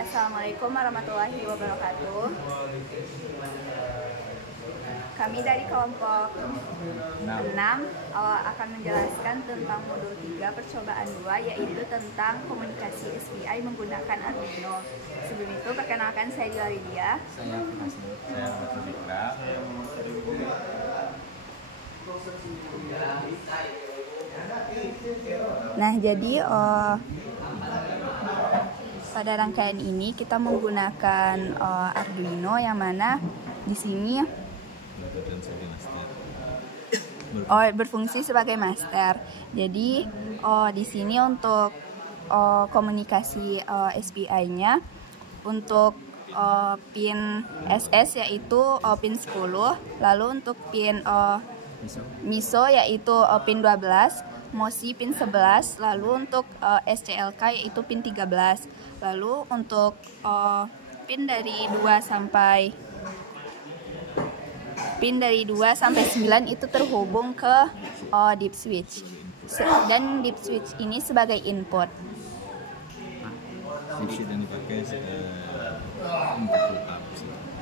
Assalamualaikum warahmatullahi wabarakatuh. Kami dari kelompok 6 akan menjelaskan tentang modul 3 percobaan 2, yaitu tentang komunikasi SPI menggunakan Arduino. Sebelum itu, perkenalkan saya Dila Lydia. Saya Fasnur. Saya Fikra. Nah, jadi pada rangkaian ini kita menggunakan Arduino, yang mana di sini berfungsi sebagai master. Jadi di sini untuk komunikasi SPI-nya untuk pin SS yaitu pin 10, lalu untuk pin MISO yaitu pin 12, MOSI pin 11, lalu untuk SCLK yaitu pin 13. Lalu untuk pin dari 2 sampai 9 itu terhubung ke deep switch. Dan deep switch ini sebagai input.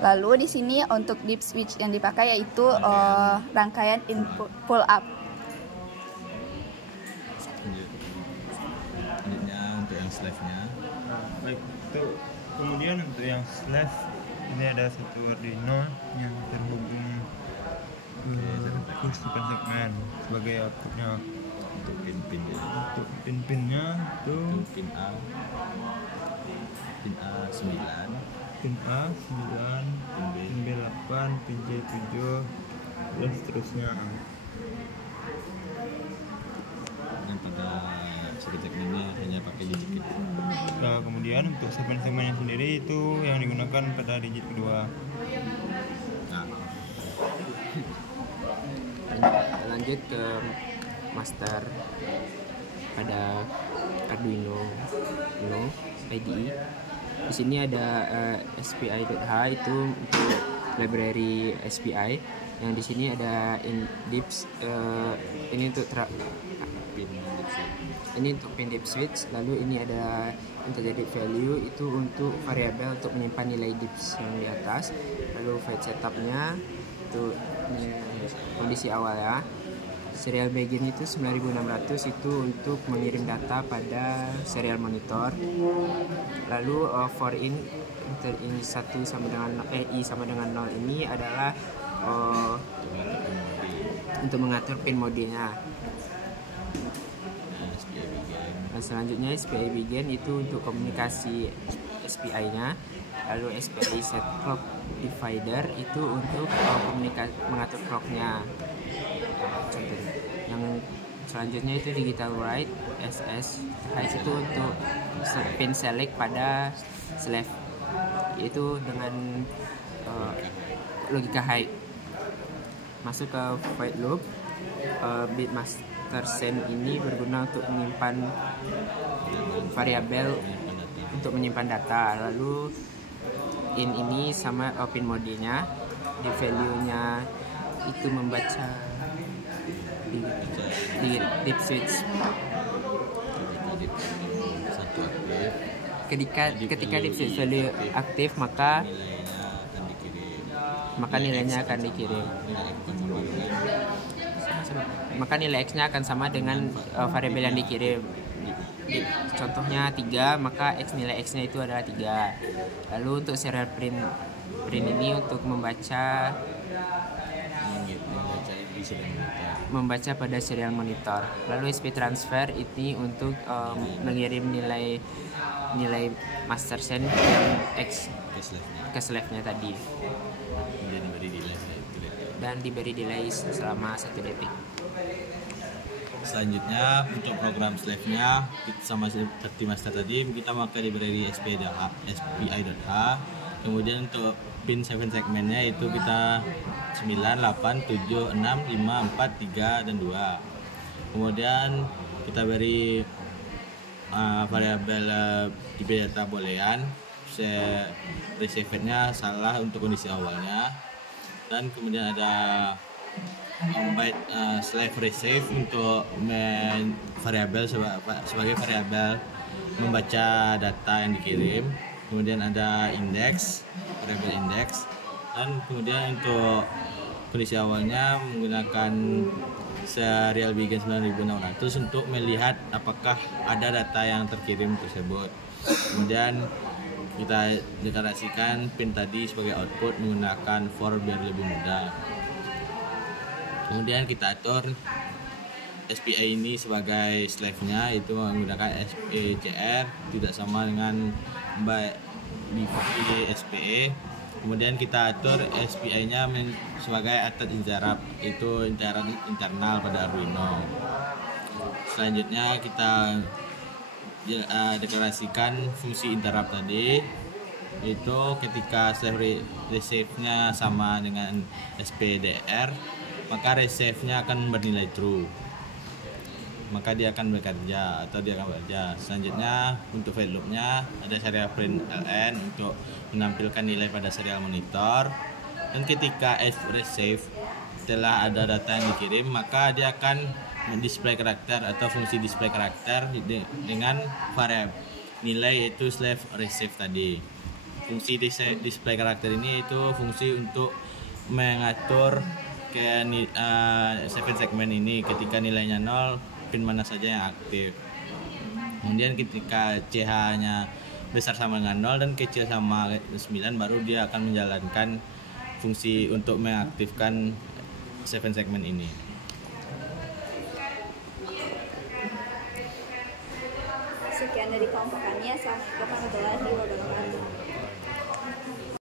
Lalu di sini untuk deep switch yang dipakai yaitu rangkaian input pull up. Untuk yang slave-nya. Baik, kemudian untuk yang slave ini ada satu Arduino yang terhubung ke segmen sebagai outputnya. Untuk pin-pinnya. Untuk pin-pinnya itu Pin A 9, pin A 9, pin B 8, pin C 7, dan seterusnya. yang pada segmennya hanya pakai digit. Nah, kemudian untuk segmen-segmennya sendiri itu yang digunakan pada digit kedua. Nah, lanjut ke master pada Arduino Uno IDE. Di sini ada SPI.h itu untuk library SPI. Yang di sini ada dips ini untuk pin deep switch. Lalu ini ada integrated value itu untuk variabel untuk menyimpan nilai dips yang di atas. Lalu fetch setupnya itu kondisi awal ya. Serial begin itu 9600 itu untuk mengirim data pada serial monitor. Lalu for in ini 1 sama dengan i sama dengan 0 ini adalah untuk mengatur pin modenya. Nah, selanjutnya SPI begin itu untuk komunikasi SPI-nya. Lalu SPI set clock divider itu untuk mengatur clock-nya. Yang selanjutnya itu digital write SS itu untuk pin select pada slave, yaitu dengan logika high. Masuk ke void loop. Bit master send ini berguna untuk menyimpan variabel untuk menyimpan data. Lalu in ini sama pin modenya, di value-nya itu membaca di deep switch. Ketika deep switch value aktif, maka nilainya akan dikirim. Maka nilai X-nya akan sama dengan variabel yang dikirim. Contohnya 3, maka nilai X-nya itu adalah 3. Lalu untuk serial print ini untuk membaca pada serial monitor. Lalu SP transfer ini untuk mengirim nilai master send yang X ke slave-nya tadi. Dan diberi delay selama 1 detik. selanjutnya untuk program slave-nya sama seperti master tadi, kita pakai library SPI.h. Kemudian untuk pin 7 segmennya itu kita 9, 8, 7, 6, 5, 4, 3, dan 2. Kemudian kita beri variabel di data boolean, receive-nya salah untuk kondisi awalnya. Dan kemudian ada byte slave receive untuk variabel sebagai variabel membaca data yang dikirim, kemudian ada indeks, variable indeks, dan kemudian untuk kondisi awalnya menggunakan serial begin 9600 untuk melihat apakah ada data yang terkirim tersebut. Kemudian kita deklarasikan pin tadi sebagai output menggunakan for biar lebih mudah. Kemudian kita atur SPI ini sebagai slave-nya, itu menggunakan SPCR, tidak sama dengan di SPE. Kemudian kita atur SPI-nya sebagai attached interrupt, itu internal pada Arduino. Selanjutnya kita deklarasikan fungsi interrupt tadi, itu ketika slave receive-nya sama dengan SPDR, maka receive-nya akan bernilai true, maka dia akan bekerja atau dia akan bekerja. Selanjutnya untuk while loop-nya ada serial print ln untuk menampilkan nilai pada serial monitor, dan ketika receive setelah ada data yang dikirim, maka dia akan display karakter atau fungsi display karakter dengan variabel nilai yaitu slave receive tadi. Fungsi display karakter ini itu fungsi untuk mengatur ke 7 segmen ini, ketika nilainya 0 pin mana saja yang aktif. Kemudian ketika CH-nya besar sama dengan 0 dan kecil sama 9, baru dia akan menjalankan fungsi untuk mengaktifkan 7 segmen ini. Sekian dari kelompok kami. Assalamualaikum warahmatullahi wabarakatuh.